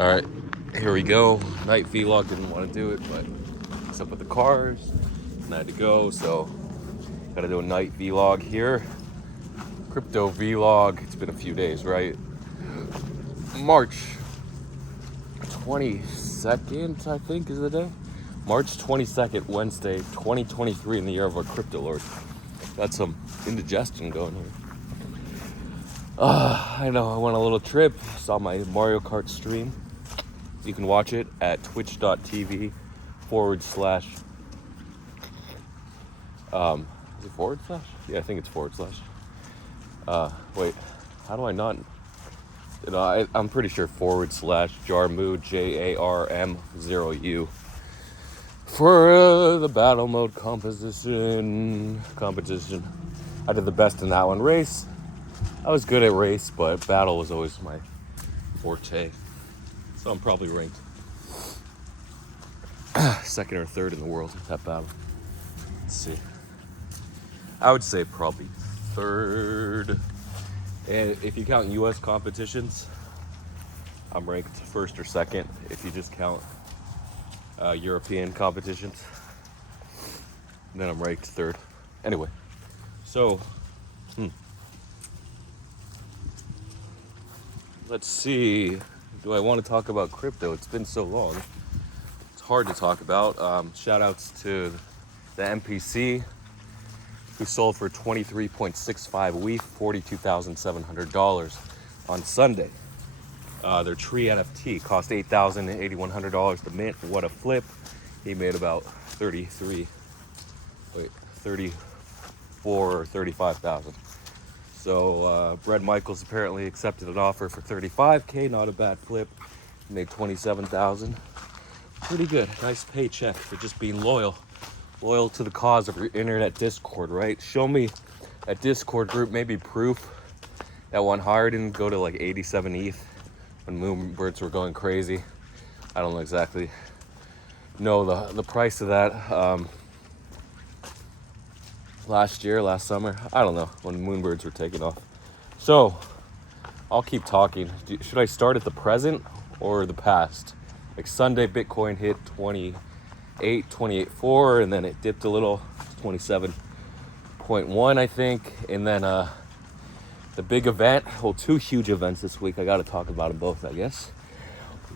All right, here we go. Night vlog. Didn't want to do it, but what's up with the cars? And I had to go, so gotta do a night vlog here. Crypto vlog. It's been a few days, right? March 22nd, I think, is the day. March 22nd, Wednesday, 2023, in the year of our crypto lord. Got some indigestion going here. I know, I went on a little trip. Saw my Mario Kart stream. You can watch it at twitch.tv / is it forward slash? Yeah, I think it's / wait, how do I not? I'm pretty sure / Jarmu, JARM0U for the battle mode competition. I did the best in that one. Race, I was good at race, but battle was always my forte. So I'm probably ranked second or third in the world at that battle. Let's see. I would say probably third. And if you count US competitions, I'm ranked first or second. If you just count European competitions, then I'm ranked third. Anyway, so let's see. Do I want to talk about crypto? It's been so long. It's hard to talk about. Shout outs to the MPC, who sold for 23.65 WEEF, $42,700 on Sunday. Their tree NFT cost $8,000 to mint. What a flip. He made about 34 or 35,000. So Brett Michaels apparently accepted an offer for 35K, not a bad flip. Made 27,000. Pretty good. Nice paycheck for just being loyal to the cause of your internet Discord, right? Show me a Discord group, maybe proof that one higher didn't go to like 87 ETH when Moonbirds were going crazy. I don't exactly know the price of that. Last summer, I don't know, when Moonbirds were taking off. So I'll keep talking. Should I start at the present or the past? Like Sunday, Bitcoin hit 28.4, and then it dipped a little, 27.1, I think. And then the big event, well, two huge events this week. I got to talk about them both, I guess.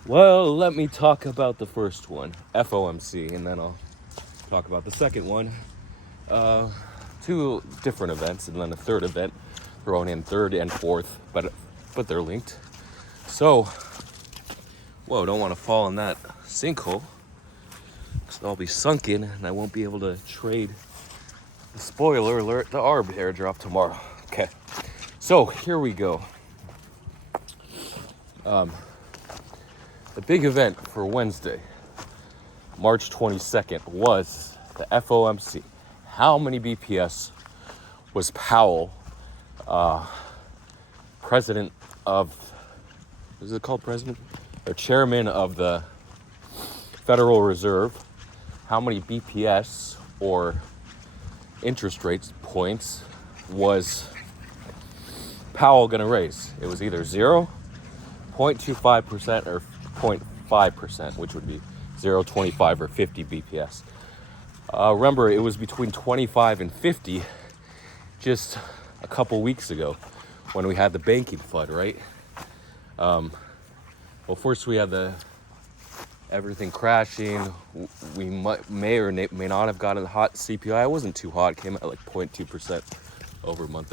Well, let me talk about the first one, FOMC, and then I'll talk about the second one. Two different events, and then a third event thrown in, third and fourth, but they're linked. So, whoa, don't want to fall in that sinkhole, because I'll be sunken and I won't be able to trade. Spoiler alert, the ARB airdrop tomorrow. Okay, so here we go. The big event for Wednesday, March 22nd, was the FOMC. How many BPS was Powell, president of, is it called president? Or chairman of the Federal Reserve? How many BPS or interest rates points was Powell gonna raise? It was either 0, 0.25% or 0.5%, which would be 0, 25, or 50 BPS. Remember, it was between 25 and 50 just a couple weeks ago when we had the banking flood, right? Well, first we had everything crashing. We may or may not have gotten a hot CPI. It wasn't too hot. It came at like 0.2% over month.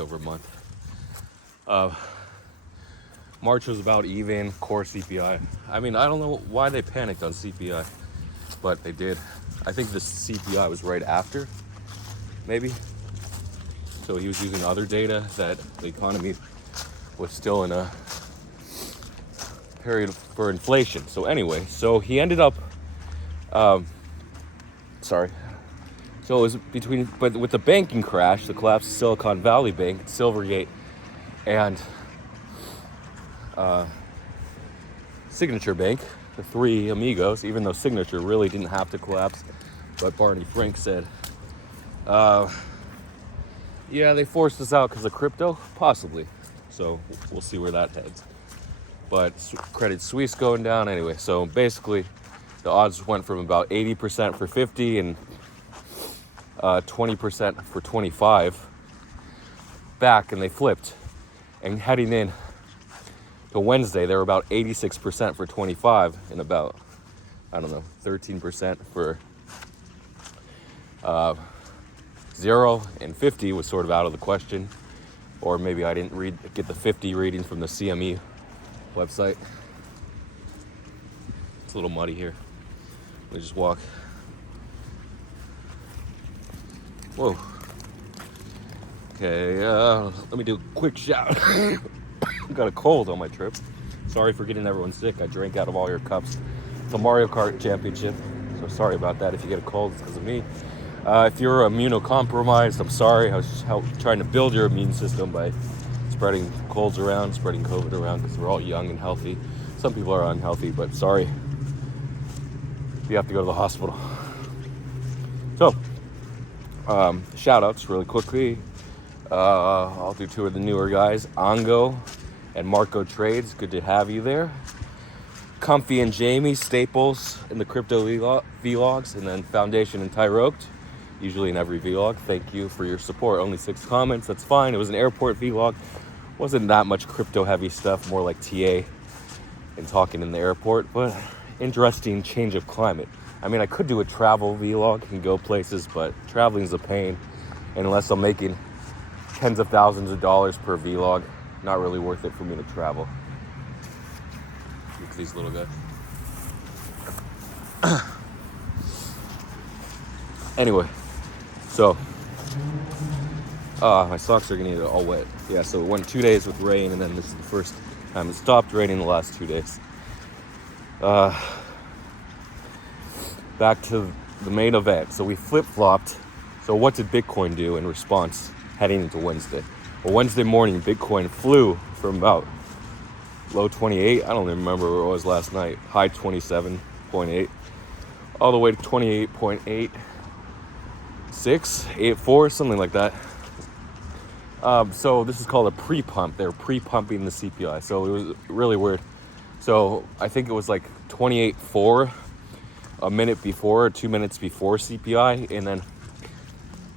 March was about even, core CPI. I mean, I don't know why they panicked on CPI, but they did. I think the CPI was right after, maybe. So he was using other data that the economy was still in a period for inflation. So anyway, so he ended up, So it was but with the banking crash, the collapse of Silicon Valley Bank, Silvergate, and Signature Bank, the three amigos, even though Signature really didn't have to collapse, but Barney Frank said, yeah, they forced us out because of crypto, possibly. So we'll see where that heads. but Credit Suisse going down anyway. So basically, the odds went from about 80% for 50 and 20% for 25 back, and they flipped. And heading in to Wednesday, they were about 86% for 25 and about, 13% for 0, and 50 was sort of out of the question. Or maybe I didn't get the 50 reading from the CME website. It's a little muddy here. Let me just walk. Whoa. Okay, let me do a quick shout. Got a cold on my trip. Sorry for getting everyone sick. I drank out of all your cups. It's a Mario Kart championship, so sorry about that. If you get a cold, it's because of me. If you're immunocompromised, I'm sorry. I was trying to build your immune system by spreading colds around, spreading COVID around, because we're all young and healthy. Some people are unhealthy, but sorry. You have to go to the hospital. So, shout outs really quickly. I'll do 2 of the newer guys, Ongo and Marco Trades. Good to have you there. Comfy and Jamie, staples in the crypto vlogs, and then Foundation and Tyroked, usually in every vlog. Thank you for your support. Only 6 comments, that's fine. It was an airport vlog. Wasn't that much crypto heavy stuff, more like TA and talking in the airport, but interesting change of climate. I mean, I could do a travel vlog and go places, but traveling's a pain, and unless I'm making tens of thousands of dollars per vlog, not really worth it for me to travel. Look at these little guys. Anyway, so my socks are gonna get all wet. Yeah, so it went 2 days with rain, and then this is the first time it stopped raining the last 2 days. Back to the main event. So we flip-flopped. So what did Bitcoin do in response heading into Wednesday? Well, Wednesday morning, Bitcoin flew from about low 28. I don't even remember where it was last night. High 27.8. All the way to 28.86, 84, something like that. So this is called a pre-pump. They're pre-pumping the CPI. So it was really weird. So I think it was like 28.4 a minute before, or 2 minutes before CPI, and then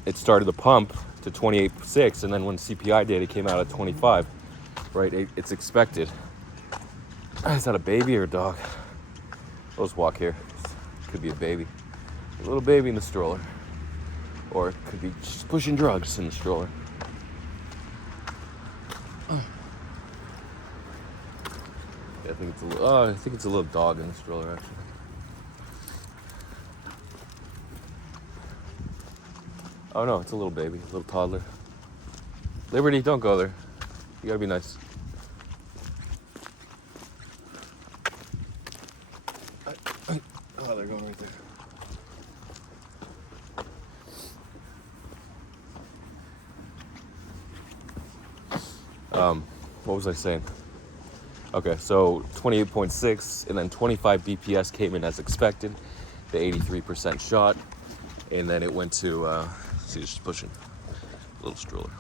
it started to pump to 28.6, and then when CPI did, it came out at 25. Right? It's expected. Is that a baby or a dog? Let's walk here. Could be a baby. A little baby in the stroller. Or it could be just pushing drugs in the stroller. Yeah, I think it's a little dog in the stroller, actually. Oh no, it's a little baby, a little toddler. Liberty, don't go there. You gotta be nice. Oh, they're going right there. What was I saying? Okay, so 28.6, and then 25 BPS came in as expected, the 83% shot, and then it went to, see, it's just pushing a little stroller.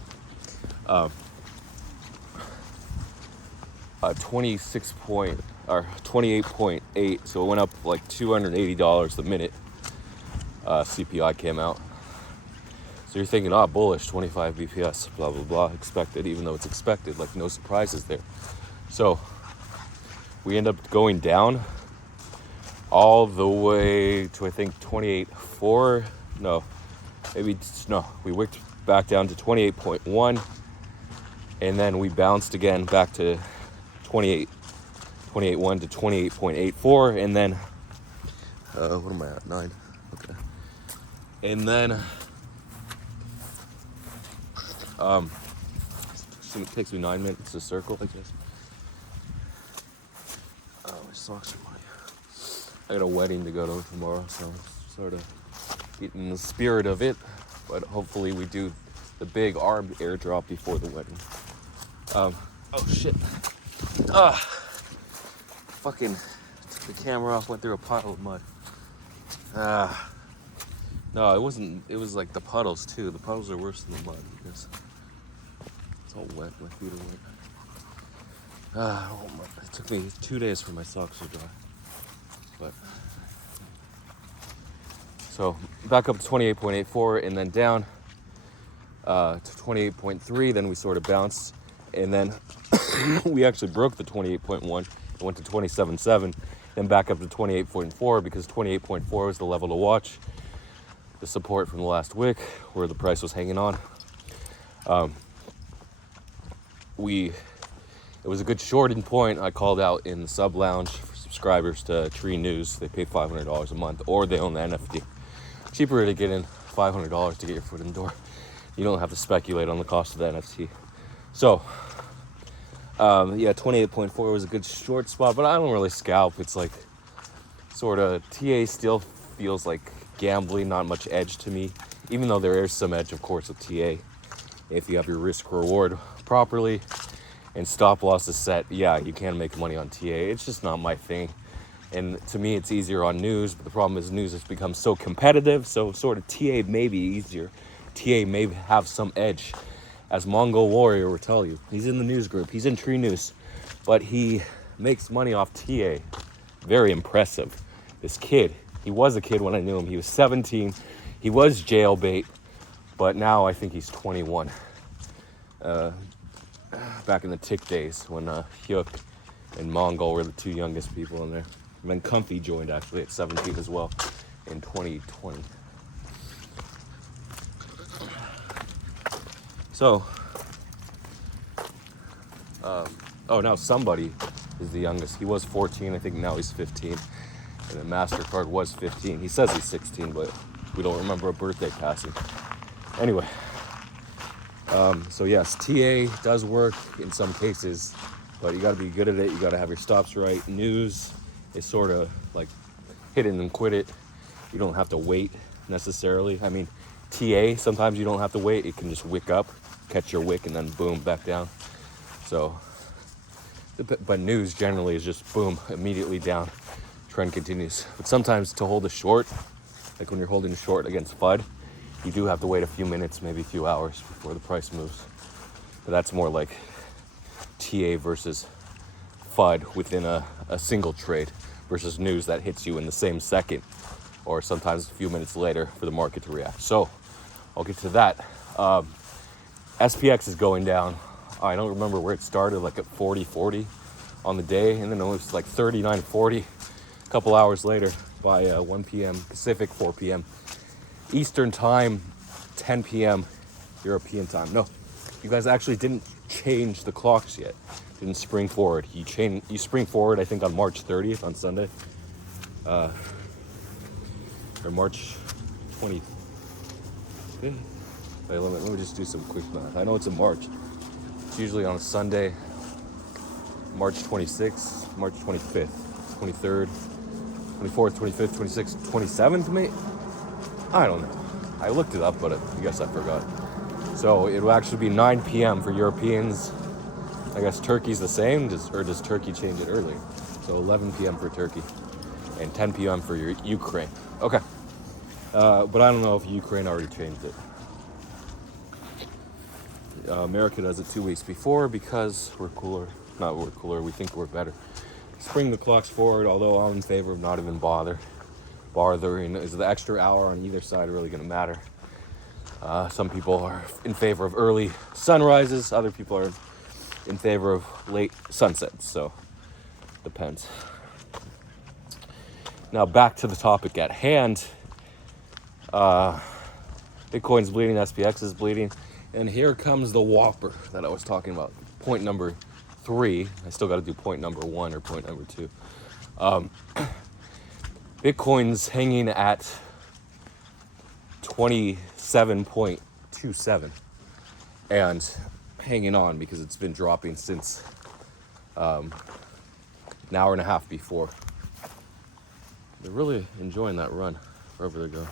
28.8, so it went up like $280 the minute CPI came out. So you're thinking, bullish, 25 BPS, blah, blah, blah, expected, even though it's expected, like no surprises there. So we end up going down all the way to, I think, 28.4. We wicked back down to 28.1, and then we bounced again back to 28.1 to 28.84, and then what am I at? 9. Okay. And then so it takes me 9 minutes to circle like this. My socks are muddy. I got a wedding to go to tomorrow, so I'm sort of getting in the spirit of it. But hopefully we do the big armed airdrop before the wedding. Oh shit. Fucking took the camera off, went through a pile of mud. No, it wasn't. It was like the puddles too. The puddles are worse than the mud because it's all wet. My feet are It took me 2 days for my socks to dry. But so back up to 28.84 and then down to 28.3. Then we sort of bounced, and then we actually broke the 28.1 and went to 27.7. Then back up to 28.4 because 28.4 was the level to watch. The support from the last wick where the price was hanging on. It was a good shorting point. I called out in the sub lounge for subscribers to Tree News. They pay $500 a month, or they own the NFT. Cheaper to get in, $500 to get your foot in the door. You don't have to speculate on the cost of the NFT. So, 28.4 was a good short spot, but I don't really scalp. It's like sort of TA still feels like gambling, not much edge to me, even though there is some edge, of course, with TA. If you have your risk reward properly and stop loss is set, yeah, you can make money on TA. It's just not my thing. And to me, it's easier on news, but the problem is news has become so competitive, so sort of TA may be easier. TA may have some edge. As Mongol Warrior will tell you, he's in the news group, he's in Tree News, but he makes money off TA. Very impressive. This kid, he was a kid when I knew him. He was 17. He was jailbait, but now I think he's 21. Back in the tick days when Hyuk and Mongol were the two youngest people in there. And then Comfy joined actually at 17 as well in 2020. So, now Somebody is the youngest. He was 14, I think now he's 15. And then MasterCard was 15. He says he's 16, but we don't remember a birthday passing. Anyway, so yes, TA does work in some cases, but you gotta be good at it. You gotta have your stops right. News is sort of like hit it and quit it. You don't have to wait necessarily. I mean, TA, sometimes you don't have to wait. It can just wick up, catch your wick, and then boom, back down. So, but news generally is just boom, immediately down. Trend continues. But sometimes to hold a short, like when you're holding a short against FUD, you do have to wait a few minutes, maybe a few hours before the price moves. But that's more like TA versus FUD within a single trade versus news that hits you in the same second or sometimes a few minutes later for the market to react. So I'll get to that. SPX is going down. I don't remember where it started, like at 40.40 on the day, and then it was like 39.40 a couple hours later by 1 p.m. Pacific, 4 p.m. Eastern time, 10 p.m. European time. No, you guys actually didn't change the clocks yet. Didn't spring forward. You spring forward, I think, on March 30th on Sunday, or March 20th. Wait, let me just do some quick math. I know it's in March. It's usually on a Sunday, March 26th, March 25th, 23rd, 24th, 25th, 26th, 27th, mate? I don't know. I looked it up, but I guess I forgot. So it will actually be 9 p.m. for Europeans. I guess Turkey's the same, or does Turkey change it earlier? So 11 p.m. for Turkey and 10 p.m. for Ukraine. Okay. But I don't know if Ukraine already changed it. America does it 2 weeks before because we're cooler. Not we're cooler, we think we're better. Spring the clocks forward, although I'm in favor of not even bothering. Is the extra hour on either side really going to matter? Some people are in favor of early sunrises. Other people are in favor of late sunsets. So, depends. Now back to the topic at hand. Bitcoin's bleeding, SPX is bleeding. And here comes the whopper that I was talking about. Point number 3. I still got to do point number 1 or point number 2. Bitcoin's hanging at 27.27 and hanging on because it's been dropping since an hour and a half before. They're really enjoying that run wherever they go.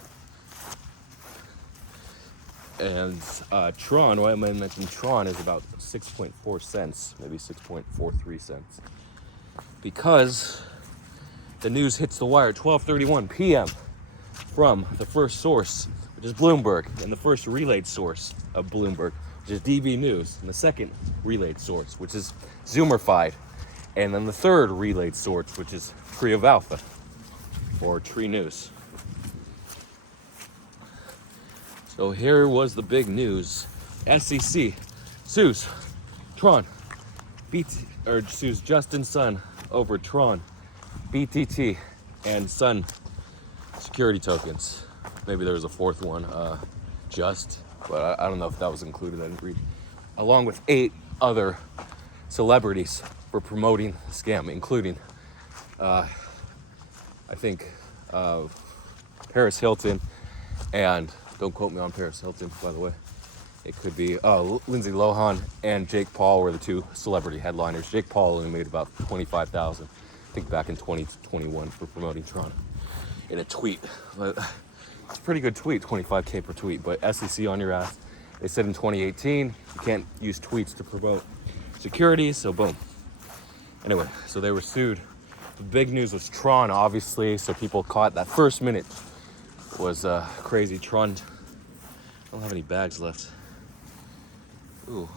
And Tron, why am I mentioning Tron, is about 6.4 cents, maybe 6.43 cents. Because the news hits the wire at 12:31 p.m. from the first source, which is Bloomberg, and the first relayed source of Bloomberg, which is DB News, and the second relayed source, which is Zoomerfied. And then the third relayed source, which is Tree of Alpha, or Tree News. So here was the big news. SEC sues Tron, sues Justin Sun over Tron, BTT, and Sun security tokens. Maybe there was a fourth one, but I don't know if that was included. I didn't read. Along with 8 other celebrities for promoting the scam, including, I think, Paris Hilton, and don't quote me on Paris Hilton, by the way. It could be Lindsay Lohan and Jake Paul were the 2 celebrity headliners. Jake Paul only made about $25,000, I think, back in 2021 for promoting Tron in a tweet. It's a pretty good tweet, 25K per tweet, but SEC on your ass. They said in 2018 you can't use tweets to promote security, so boom. Anyway, so they were sued. The big news was Tron, obviously, so people caught that first minute was crazy. Tron, I don't have any bags left. Ooh.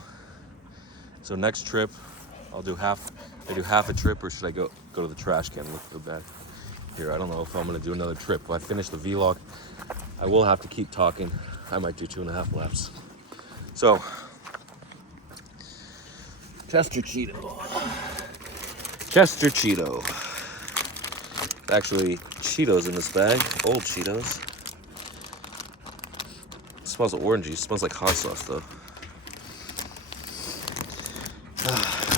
So next trip, I do half a trip, or should I go to the trash can and look for the bag? Here, I don't know if I'm gonna do another trip. If I finish the vlog, I will have to keep talking. I might do 2.5 laps. So, Chester Cheeto. Actually, Cheetos in this bag, old Cheetos. It smells orangey. It smells like hot sauce, though. I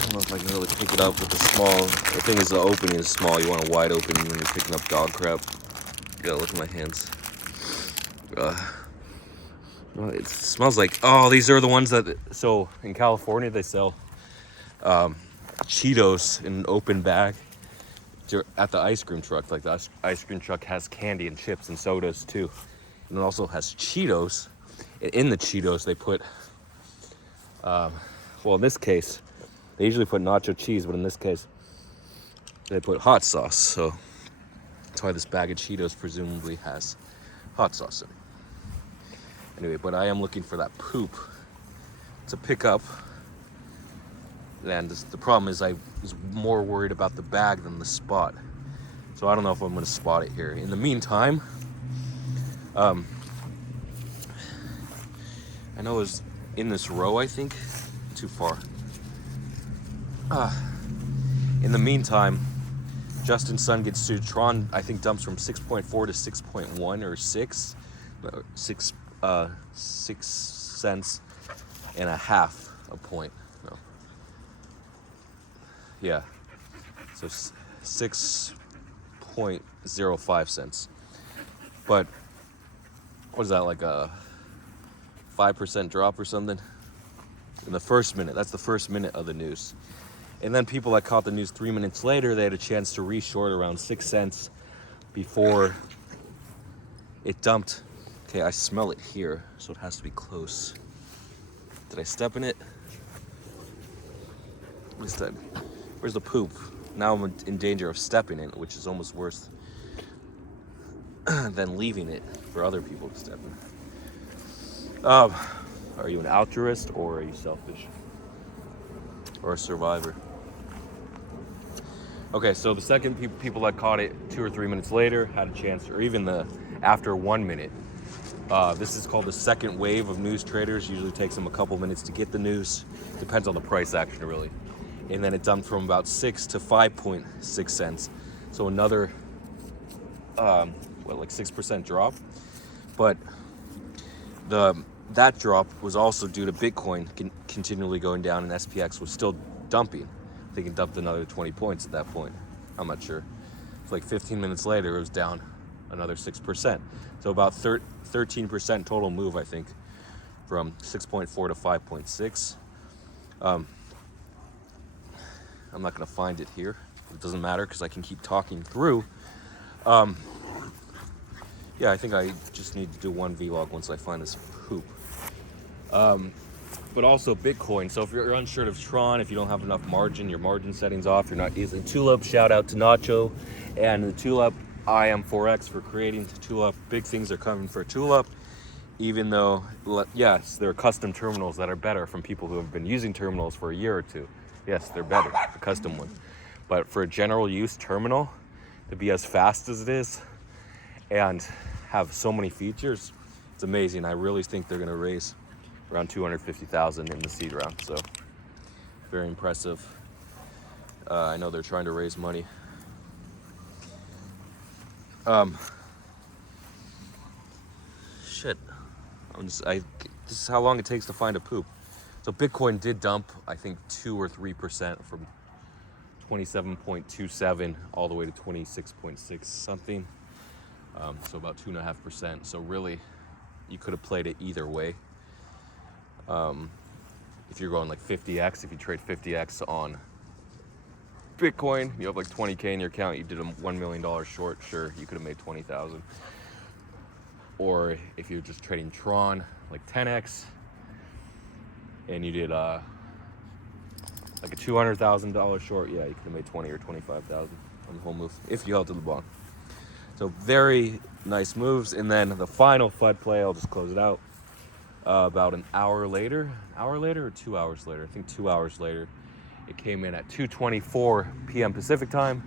don't know if I can really pick it up with the small. The thing is, the opening is small. You want a wide opening when you're picking up dog crap. Yeah, look at my hands. Well, it smells like, these are the ones that, so in California they sell Cheetos in an open bag at the ice cream truck. Like, the ice cream truck has candy and chips and sodas too. And it also has Cheetos. In the Cheetos they put, in this case, they usually put nacho cheese, but in this case, they put hot sauce. So that's why this bag of Cheetos presumably has hot sauce in it. Anyway, but I am looking for that poop to pick up. And the problem is I was more worried about the bag than the spot. So I don't know if I'm going to spot it here. In the meantime, I know it was in this row, I think. Too far. In the meantime, Justin Sun gets sued. Tron, I think, dumps from 6.4 to 6.1 or 6 cents and a half a point. No. Yeah. So 6.05 cents. But what is that, like a 5% drop or something? In the first minute. That's the first minute of the news. And then people that caught the news 3 minutes later, they had a chance to re-short around 6 cents before it dumped. Okay, I smell it here, so it has to be close. Did I step in it? Where's the poop? Now I'm in danger of stepping in it, which is almost worse than leaving it for other people to step in. Are you an altruist, or are you selfish? Or a survivor? Okay, so the second people that caught it 2 or 3 minutes later had a chance, or even after 1 minute. This is called the second wave of news traders. Usually takes them a couple minutes to get the news. Depends on the price action, really. And then it dumped from about 6 to 5.6 cents. So another, 6% drop. But that drop was also due to Bitcoin continually going down, and SPX was still dumping. I think it dumped another 20 points at that point. I'm not sure. It's like 15 minutes later, it was down another 6%. So about 13% total move, I think, from 6.4 to 5.6. I'm not going to find it here. It doesn't matter because I can keep talking through. Yeah, I think I just need to do one vlog once I find this poop. But also Bitcoin. So if you're unsure of Tron, if you don't have enough margin, your margin settings off, you're not using Tulip, shout out to Nacho and the Tulip. I am Forex for creating Tulip. Big things are coming for Tulip, even though, yes, there are custom terminals that are better from people who have been using terminals for a year or two. Yes, they're better, the custom one. But for a general use terminal to be as fast as it is and have so many features, it's amazing. I really think they're going to raise around 250,000 in the seed round. So very impressive. I know they're trying to raise money. Shit. This is how long it takes to find a poop. So Bitcoin did dump, I think, 2 or 3% from 27.27 all the way to 26.6 something. So about 2.5%. So really, you could have played it either way. If you're going like 50x, if you trade 50x on Bitcoin, you have like 20K in your account, you did a $1 million short, sure, you could have made 20,000. Or if you're just trading Tron, like 10x, and you did like a $200,000 short, yeah, you could have made 20 or 25,000 on the whole move if you held to the bond. So very nice moves. And then the final FUD play, I'll just close it out. About an hour later or 2 hours later, I think 2 hours later, it came in at 2:24 p.m. Pacific time,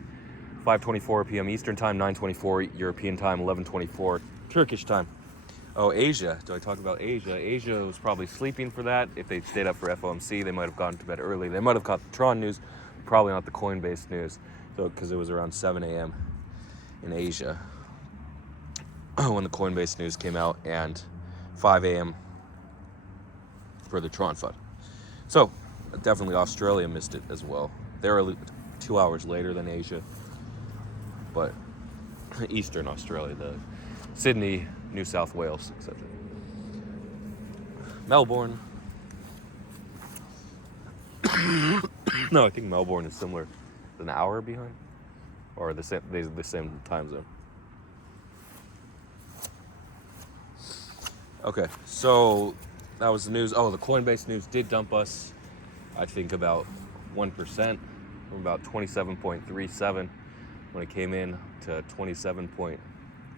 5:24 p.m. Eastern time, 9:24 European time, 11:24 Turkish time. Oh, Asia. Do I talk about Asia? Asia was probably sleeping for that. If they stayed up for FOMC, they might have gone to bed early. They might have caught the Tron news, probably not the Coinbase news, so because it was around 7 a.m. in Asia when the Coinbase news came out, and 5 a.m. for the Tron FUD. So definitely Australia missed it as well. They're 2 hours later than Asia, but Eastern Australia, the Sydney, New South Wales, etc. Melbourne. No, I think Melbourne is similar. An hour behind, or the same time zone. Okay, so that was the news. Oh, the Coinbase news did dump us, I think, about 1%, from about 27.37 when it came in to 27 point,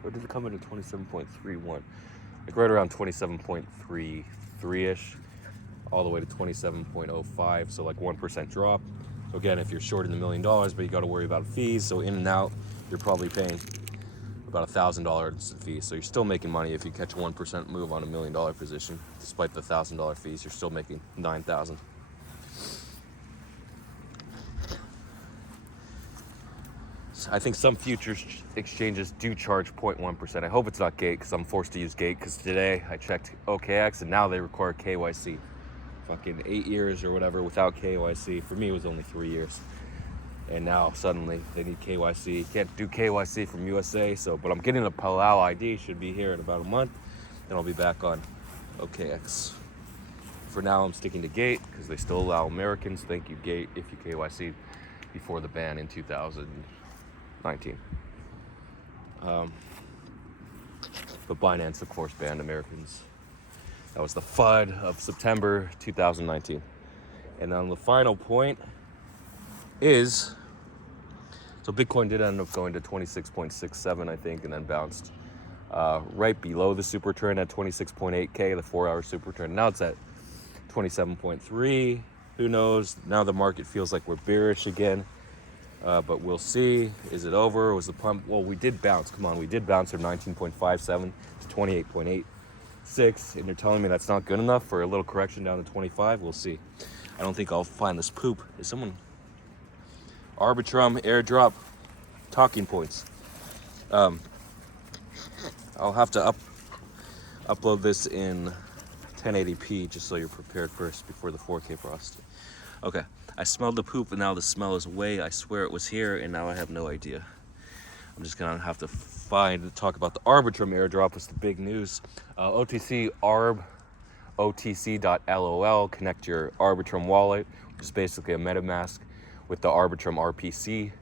or did it come in at 27.31? Like right around 27.33-ish, all the way to 27.05, so like 1% drop. So again, if you're short in $1 million, but you got to worry about fees, so in and out, you're probably paying about $1,000 in fees. So you're still making money if you catch a 1% move on $1 million position. Despite the $1,000 fees, you're still making $9,000. I think some futures exchanges do charge 0.1%. I hope it's not Gate, because I'm forced to use Gate, because today I checked OKX and now they require KYC. Fucking 8 years or whatever without KYC. For me, it was only 3 years. And now suddenly they need KYC. Can't do KYC from USA, but I'm getting a Palau ID, should be here in about a month. Then I'll be back on OKX. For now, I'm sticking to Gate, because they still allow Americans. Thank you, Gate, if you KYC before the ban in 2019. But Binance, of course, banned Americans. That was the FUD of September 2019. And then the final point is, so Bitcoin did end up going to 26.67, I think, and then bounced right below the super trend at 26.8K, the 4-hour super trend. Now it's at 27.3. Who knows? Now the market feels like we're bearish again. But we'll see. Is it over? Was the pump? Well, we did bounce. Come on, we did bounce from 19.57 to 28.86, and they're telling me that's not good enough for a little correction down to 25. We'll see. I don't think I'll find this poop. Is someone? Arbitrum airdrop talking points. I'll have to upload this in 1080p just so you're prepared first before the 4K processing. Okay. I smelled the poop and now the smell is away. I swear it was here and now I have no idea. I'm just gonna have to talk about the Arbitrum airdrop. Was the big news. OTC ARB, OTC.lol, connect your Arbitrum wallet, which is basically a MetaMask with the Arbitrum RPC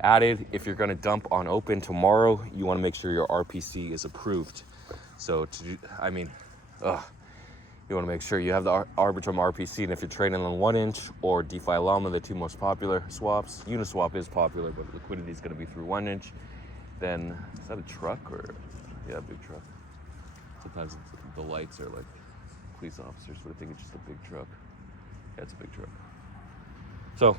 added. If you're gonna dump on open tomorrow, you wanna make sure your RPC is approved. So, you want to make sure you have the Arbitrum RPC, and if you're trading on 1-inch or DeFi Llama, the two most popular swaps. Uniswap is popular, but liquidity is going to be through 1-inch. Then, is that a truck or? Yeah, a big truck. Sometimes the lights are like police officers, but I think it's just a big truck. Yeah, it's a big truck. So,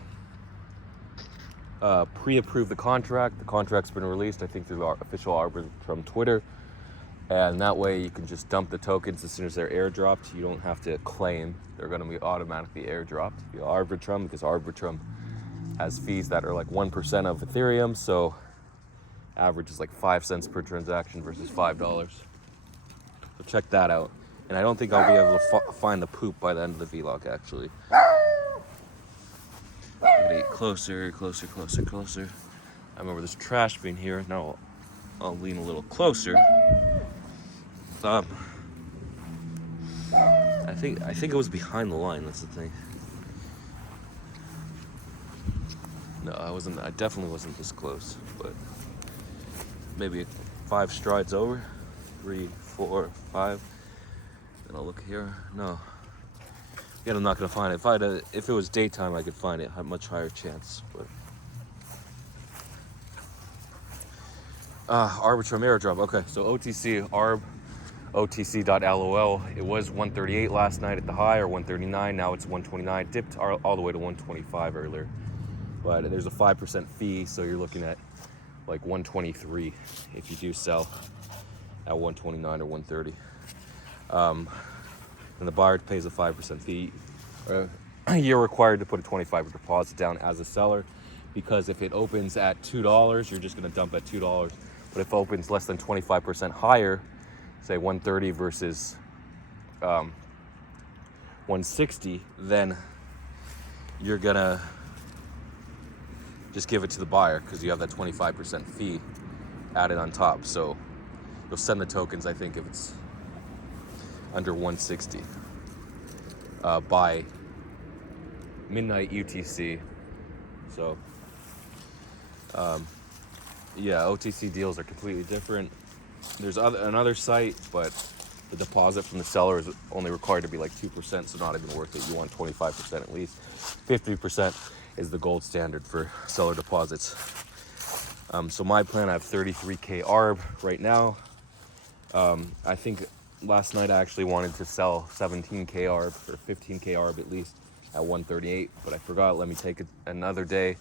pre-approve the contract. The contract's been released, I think, through the official Arbitrum Twitter. And that way you can just dump the tokens as soon as they're airdropped. You don't have to claim. They're going to be automatically airdropped via Arbitrum, because Arbitrum has fees that are like 1% of Ethereum. So average is like 5 cents per transaction versus $5. So check that out. And I don't think I'll be able to find the poop by the end of the vlog, actually. I'm gonna get closer. I remember there's trash being here. Now I'll lean a little closer. I think it was behind the line. That's the thing. No, I definitely wasn't this close. But maybe 5 strides over. 3, 4, 5. Then I'll look here. No. Again, I'm not gonna find it. If it was daytime, I could find it. I have a much higher chance. But Arbitrum airdrop. Okay, so OTC ARB, OTC.lol. It was 138 last night at the high, or 139. Now it's 129. Dipped all the way to 125 earlier. But there's a 5% fee, so you're looking at like 123 if you do sell at 129 or 130. And the buyer pays a 5% fee. You're required to put a $25 deposit down as a seller, because if it opens at $2, you're just going to dump at $2. But if it opens less than 25% higher, say 130 versus 160, then you're going to just give it to the buyer, because you have that 25% fee added on top. So you'll send the tokens, I think, if it's under 160 by midnight UTC. So yeah, OTC deals are completely different. There's another site, but the deposit from the seller is only required to be like 2%, so not even worth it. You want 25% at least. 50% is the gold standard for seller deposits. So my plan, I have 33K ARB right now. I think last night I actually wanted to sell 17K ARB, or 15K ARB at least, at 138, but I forgot. Let me take it another day.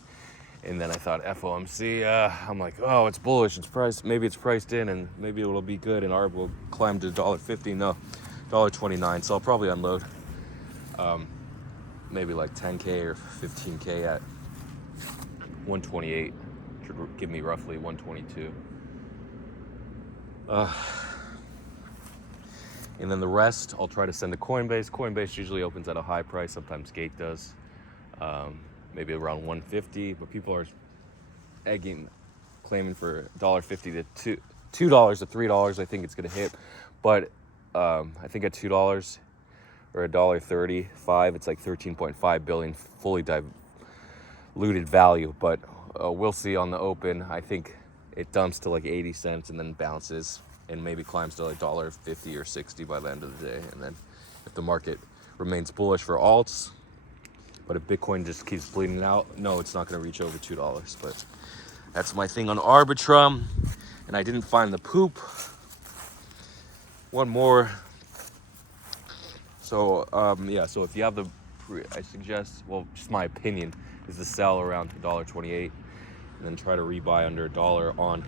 And then I thought, FOMC, I'm like, oh, it's bullish, it's priced, maybe it's priced in, and maybe it'll be good, and ARB will climb to $1.50. No, $1.29, so I'll probably unload maybe like 10K or 15K at 128, which would give me roughly 122. And then the rest, I'll try to send to Coinbase. Coinbase usually opens at a high price, sometimes Gate does. Maybe around 150, but people are claiming for $1.50 to $2 to $3. I think it's gonna hit, but I think at $2 or $1.35, it's like 13.5 billion fully diluted value. But we'll see on the open. I think it dumps to like 80 cents and then bounces and maybe climbs to like $1.50 or 60 by the end of the day. And then if the market remains bullish for alts, but if Bitcoin just keeps bleeding out, no, it's not going to reach over $2. But that's my thing on Arbitrum. And I didn't find the poop. One more. So, yeah, so if you have I suggest, well, just my opinion, is to sell around $1.28 and then try to rebuy under $1 on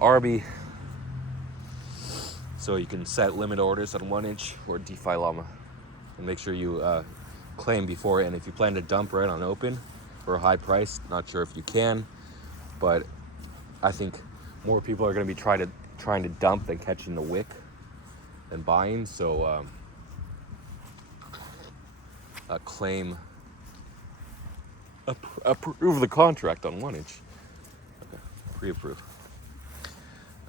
Arby. So you can set limit orders on 1inch or DeFi Llama. And make sure you claim before, and if you plan to dump right on open for a high price, not sure if you can, but I think more people are going to be trying to dump than catching the wick and buying. So claim, approve the contract on 1inch. Okay, pre-approve.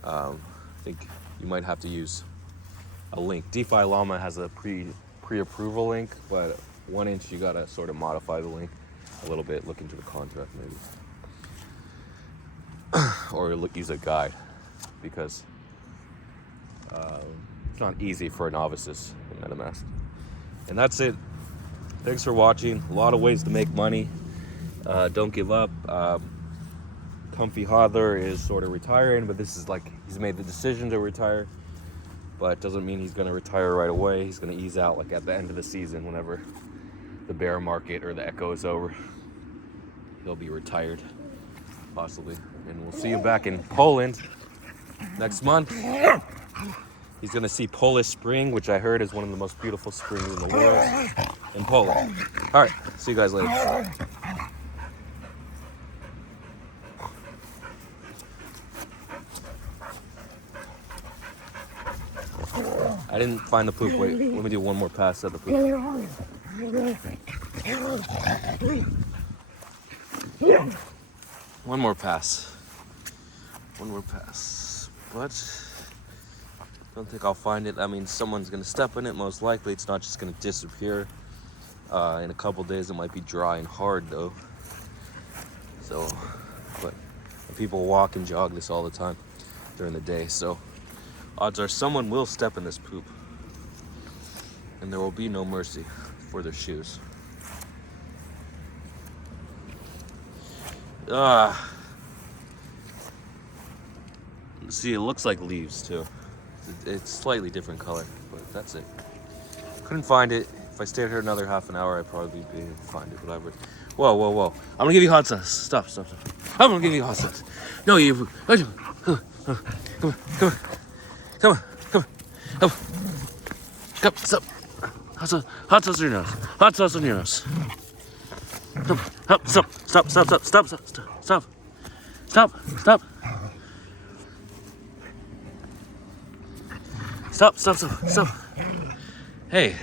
I think you might have to use a link. DeFi Llama has a pre-approval link, but 1inch you gotta sort of modify the link a little bit, look into the contract maybe, or use a guide, because it's not easy for novices in MetaMask. And that's it. Thanks for watching. A lot of ways to make money. Don't give up. Comfy Hodler is sort of retiring, but this is like, he's made the decision to retire, but it doesn't mean he's going to retire right away. He's going to ease out like at the end of the season, whenever the bear market or the echo is over. he'll be retired, possibly. And we'll see him back in Poland next month. He's gonna see Polish Spring, which I heard is one of the most beautiful springs in the world in Poland. All right, see you guys later. I didn't find the poop. Wait, let me do one more pass at the poop. One more pass. One more pass. But I don't think I'll find it. I mean, someone's gonna step in it. Most likely, it's not just gonna disappear. In a couple days, it might be dry and hard though. So, but people walk and jog this all the time during the day. So, odds are someone will step in this poop, and there will be no mercy for their shoes. See, it looks like leaves too. It's slightly different color, but that's it. Couldn't find it. If I stayed here another half an hour, I'd probably be able to find it. Whatever. Whoa, whoa, whoa! I'm gonna give you hot sauce. Stop. I'm gonna give you hot sauce. No, you. Come on. Stop. Hot sauce on your nose. Hot sauce on your nose. Stop. Hey.